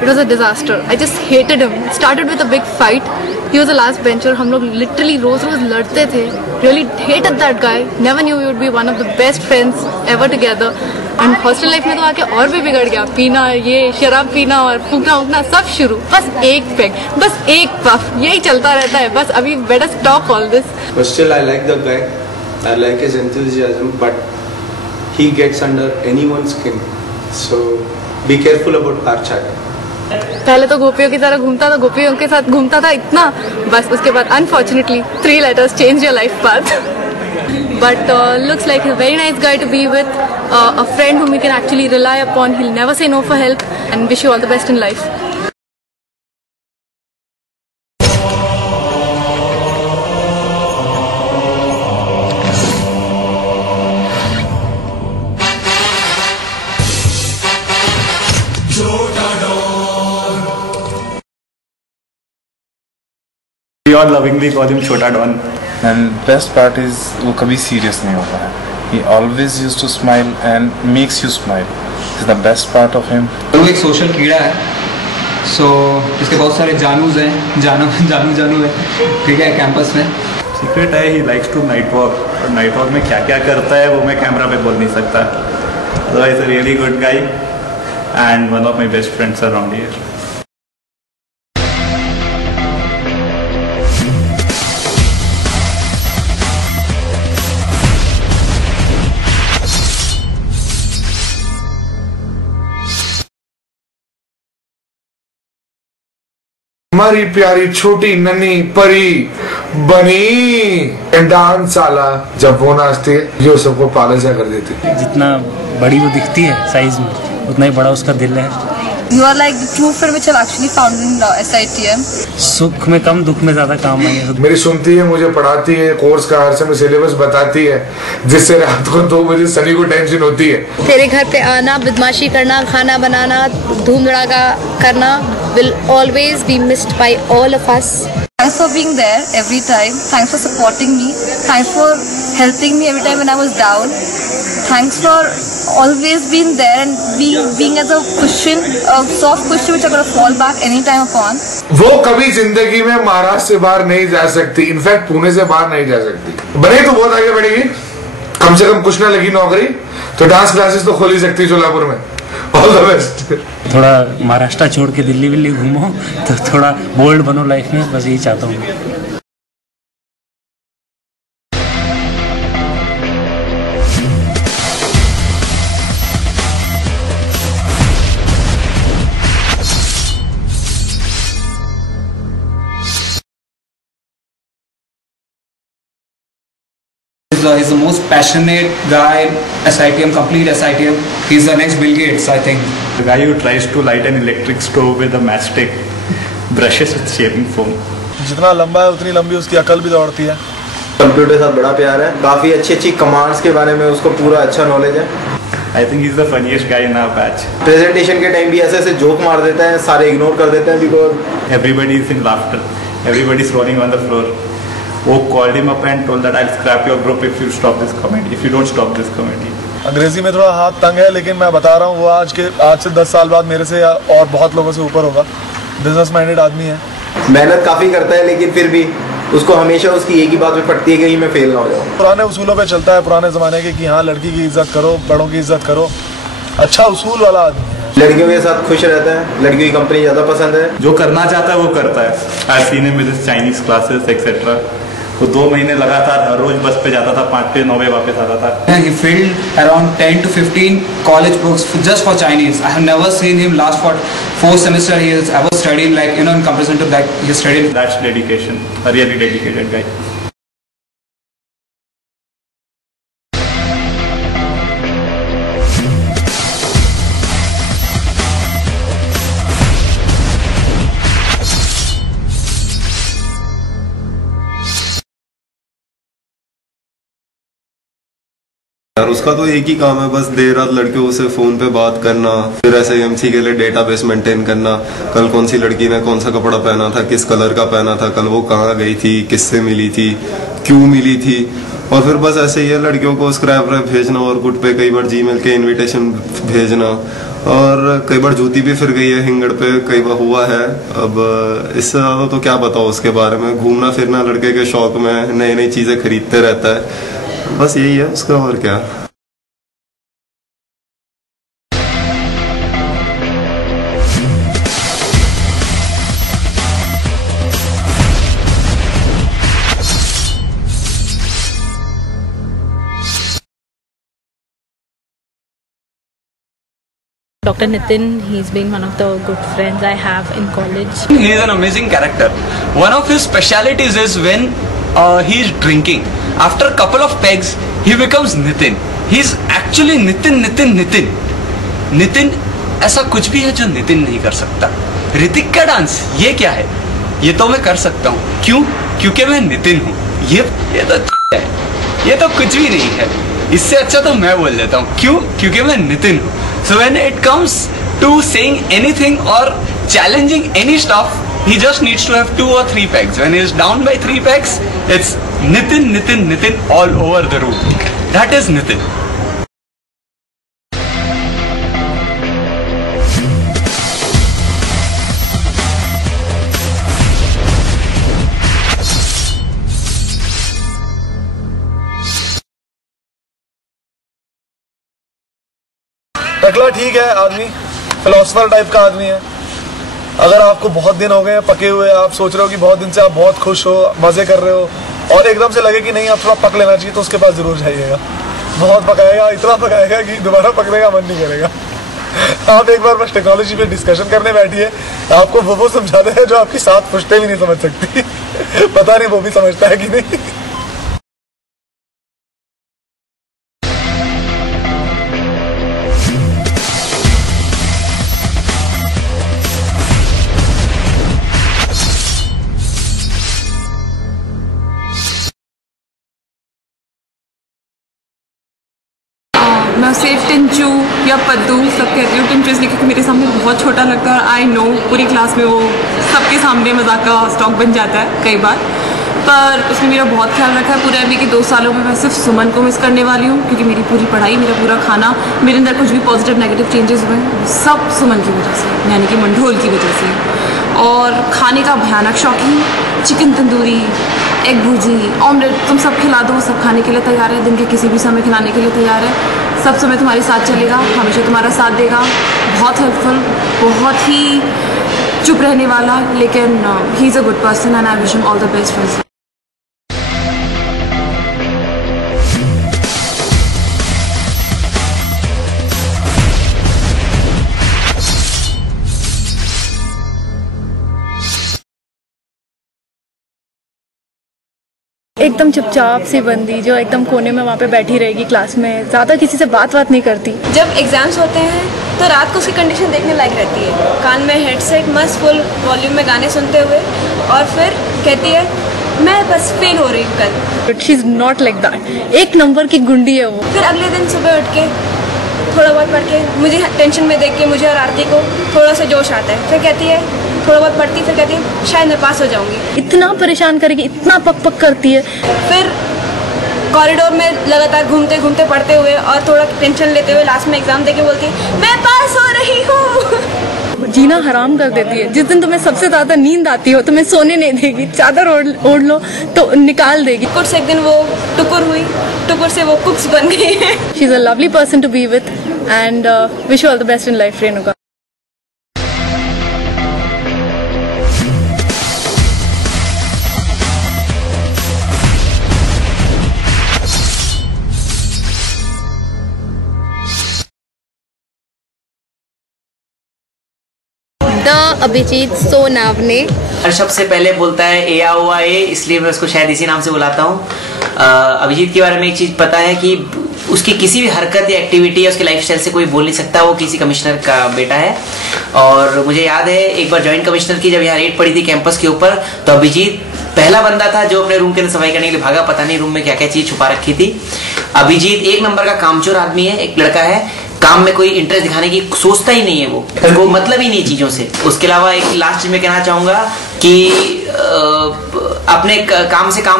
It was a disaster. I just hated him. It started with a big fight. He was a last bencher. हम लोग literally रोज लड़ते थे. Really hated that guy. Never knew we would be one of the best friends ever together. And hostel life में तो आके और भी बिगड़ गया. पीना, ये शराब पीना और फूकना उकना सब शुरू. बस एक पैक, बस एक पफ, यही चलता रहता है. बस अभी better stop all this. But still, I like the guy. I like his enthusiasm, but he gets under anyone's skin. So be careful about car chat. पहले तो गोपियों की तरह घूमता था, गोपियों के साथ घूमता था इतना, बस उसके बाद unfortunately 3 letters change your life path. But looks like a very nice guy to be with, a friend whom you can actually rely upon. He'll never say no for help, and wish you all the best in life. We all lovingly call him Chota Don. And best part is वो कभी serious नहीं होता है. He always used to smile and makes you smile. This is the best part of him. वो एक social कीड़ा है. So इसके बहुत सारे जानूज हैं, जानू है, ठीक है, कैंपस में. Secret है, he likes to night walk. और night walk में क्या क्या करता है वो मैं कैमरा पे बोल नहीं सकता. Otherwise a really good guy and one of my best friends around here. हमारी प्यारी छोटी नन्ही परी बनी डांस साला जब वो नाचती है जो सबको पागल सा कर देती है. जितना बड़ी वो दिखती है साइज में उतना ही बड़ा उसका दिल है. You are like the true friend which I've actually found in SITM. सुख में कम दुख में ज्यादा काम आई है. मेरी सुनती है, मुझे पढ़ाती है, कोर्स का हर समय सिलेबस बताती है, जिससे रात को 2 बजे सनी को टेंशन होती है. तेरे घर पे आना, बदमाशी करना, खाना बनाना, धूम धड़ाका करना will always be missed by all of us. Thanks for being there every time. Thanks for supporting me. Thanks for helping me every time when I was down. Thanks for always being there and being as a cushion, a soft cushion which I'm gonna fall back anytime upon. वो कभी जिंदगी में महाराष्ट्र से बाहर नहीं जा सकती, in fact Pune से बाहर नहीं जा सकती. बने तो बहुत आगे बढ़ेगी, कम से कम कुछ ना लगी नौकरी तो डांस क्लासेस तो खोल ही सकती सोलापुर में. All the best. थोड़ा महाराष्ट्र छोड़ के दिल्ली विल्ली घूमो तो थोड़ा बोल्ड बनो लाइफ में, बस यही चाहता हूँ. He's the most passionate guy. SITM, complete SITM. He's the next Bill Gates, I think. The guy who tries to light an electric stove with a matchstick, brushes with shaving foam. जितना लंबा है उतनी लंबी उसकी अकल भी दौड़ती है. कंप्यूटर के साथ बड़ा प्यार है. काफी अच्छी कमांड्स के बारे में उसको पूरा अच्छा नॉलेज है. I think he's the funniest guy in our batch. Presentation के टाइम भी ऐसे जोक मार देता है, सारे इग्नोर कर देते हैं because everybody is in laughter. Everybody is rolling on the floor. वो called him up and told that I'll scrap your group if you stop this comedy. If you don't stop this comedy. अंग्रेजी में थोड़ा हाथ तंग है, लेकिन मैं बता रहा हूँ वो आज से 10 साल बाद मेरे से और बहुत लोगों से ऊपर होगा. बिजनेस माइंडेड आदमी है. मेहनत काफी करता है, लेकिन फिर भी उसको हमेशा उसकी एक ही बात पे पड़ती है कि मैं फेल ना हो जाऊँ. पुराने उसूलों पे चलता है, पुराने जमाने के कि हाँ लड़की की इज्जत करो, बड़ों की इज्जत करो. अच्छा उसूल वाला आदमी. लड़कियों के साथ खुश रहता है, लड़कियों की कंपनी ज्यादा पसंद है. जो करना चाहता है वो करता है. I've seen him with his Chinese classes etc. वो 2 महीने लगातार हर रोज बस पे जाता था, 5 से 9 बजे वापस आता था. He filled around 10 to 15 college books just for Chinese. I have never seen him last for 4 semesters. He has ever studied in comparison to that he studied. That's dedication. A really dedicated guy. यार उसका तो एक ही काम है, बस देर रात लड़कियों से फोन पे बात करना, फिर ऐसे एमसी के लिए डेटाबेस मेंटेन करना. कल कौन सी लड़की ने कौन सा कपड़ा पहना था, किस कलर का पहना था, कल वो कहाँ गई थी, किससे मिली थी, क्यों मिली थी. और फिर बस ऐसे ही है, लड़कियों को स्क्रैप रैप भेजना और गुड पे कई बार जीमेल के इनविटेशन भेजना और कई बार जूती भी फिर गई है हिंगड़ पे, कई बार हुआ है। अब इससे ज़्यादा तो क्या बताओ उसके बारे में। घूमना फिरना लड़के के शौक में, नई नई चीज़ें खरीदते रहता है, बस यही है उसका, और क्या। Dr. Nitin, he's been one of the good friends I have in college. He is an amazing character. One of his specialities is when he is drinking. After a couple of pegs, he becomes Nitin. He's actually Nitin. Nitin ऐसा कुछ भी है जो नितिन नहीं कर सकता। ऋतिक का dance ये क्या है, ये तो मैं कर सकता हूँ। क्यों? क्योंकि मैं नितिन हूँ। ये तो है, ये तो कुछ भी नहीं है। इससे अच्छा तो मैं बोल देता हूँ। क्यों? क्योंकि मैं नितिन हूँ। So when it comes to saying anything or challenging any stuff, he just needs to have 2 or 3 pegs. When he is down by 3 pegs, it's Nitin all over the room. That is Nitin. टकला ठीक है आदमी, philosopher type का आदमी है। अगर आपको बहुत दिन हो गए पके हुए, आप सोच रहे हो कि बहुत दिन से आप बहुत खुश हो, मजे कर रहे हो, और एकदम से लगे कि नहीं आप थोड़ा पक लेना चाहिए, तो उसके पास जरूर जाइएगा। बहुत पकाएगा, इतना पकाएगा कि दोबारा पकने का मन नहीं करेगा। आप एक बार बस टेक्नोलॉजी पे डिस्कशन करने बैठिए, आपको वो समझाते हैं जो आपकी 7 पुश्ते भी नहीं समझ सकती। पता नहीं वो भी समझता है कि नहीं। मैं उसे टिंचू या पद्दू सब कहती हूँ। टिंचू इसलिए क्योंकि मेरे सामने बहुत छोटा लगता है, और आई नो पूरी क्लास में वो सबके सामने मजाक का स्टॉक बन जाता है कई बार। पर उसने मेरा बहुत ख्याल रखा है। पूरे अभी के 2 सालों में मैं सिर्फ सुमन को मिस करने वाली हूँ, क्योंकि मेरी पूरी पढ़ाई, मेरा पूरा खाना, मेरे अंदर कुछ भी पॉजिटिव नेगेटिव चेंजेस हुए हैं, सब सुमन की वजह से, यानी कि मंढोल की वजह से। और खाने का भयानक शौकीन, chicken tandoori, egg bhurji, omelette, तुम सब खिला दो, सब खाने के लिए तैयार है। दिन के किसी भी समय खिलाने के लिए तैयार है। सब समय तुम्हारे साथ चलेगा, हमेशा तुम्हारा साथ देगा। बहुत हेल्पफुल, बहुत ही चुप रहने वाला, लेकिन he is a good person and I wish him all the best for his. एकदम चुपचाप सी बंदी जो एकदम कोने में वहाँ पे बैठी रहेगी क्लास में, ज़्यादा किसी से बात नहीं करती। जब एग्जाम्स होते हैं तो रात को उसकी कंडीशन देखने लायक रहती है। कान में हेडसेट, मस्त फुल वॉल्यूम में गाने सुनते हुए, और फिर कहती है मैं बस फेल हो रही हूँ कल। She is not like that, 1 number की गुंडी है वो। फिर अगले दिन सुबह उठ के थोड़ा बहुत पढ़ के, मुझे टेंशन में देख के मुझे और आरती को थोड़ा सा जोश आता है। फिर कहती है थोड़ा बहुत पढ़ती, फिर कहती है शायद मैं पास हो जाऊंगी। इतना परेशान करेगी, इतना पक करती है। फिर कॉरिडोर में लगातार घूमते घूमते पढ़ते हुए और थोड़ा टेंशन लेते हुए लास्ट में एग्जाम देके बोलती है मैं पास हो रही हूँ। जीना हराम कर देती है। जिस दिन तुम्हें सबसे ज्यादा नींद आती हो, तुम्हें सोने नहीं देगी, चादर ओढ़ लो तो निकाल देगी। कुछ एक दिन वो टुकुर हुई, टुकुर से वो कुक्स बन गई है। She is a lovely person to be with and wish you all the best in life Renuka. Abhijeet Sonawane. सबसे पहले बोलता है ए आ हुआ ए, इसलिए मैं उसको शायद इसी नाम से बुलाता हूँ। अभिजीत के बारे में एक चीज पता है कि उसकी किसी भी हरकत या एक्टिविटी या उसके लाइफस्टाइल से कोई बोल नहीं सकता। वो किसी कमिश्नर का बेटा है। और मुझे याद है एक बार जॉइंट कमिश्नर की जब यहाँ रेड पड़ी थी कैंपस के ऊपर, तो अभिजीत पहला बंदा था जो अपने रूम के अंदर सफाई करने के लिए भागा। पता नहीं रूम में क्या क्या चीज छुपा रखी थी। अभिजीत 1 नंबर का कामचोर आदमी है, एक लड़का है। काम में कोई इंटरेस्ट दिखाने की सोचता ही नहीं है, वो मतलब ही नहीं चीजों से। उसके अलावा एक लास्ट चीज मैं कहना चाहूंगा कि अपने काम से काम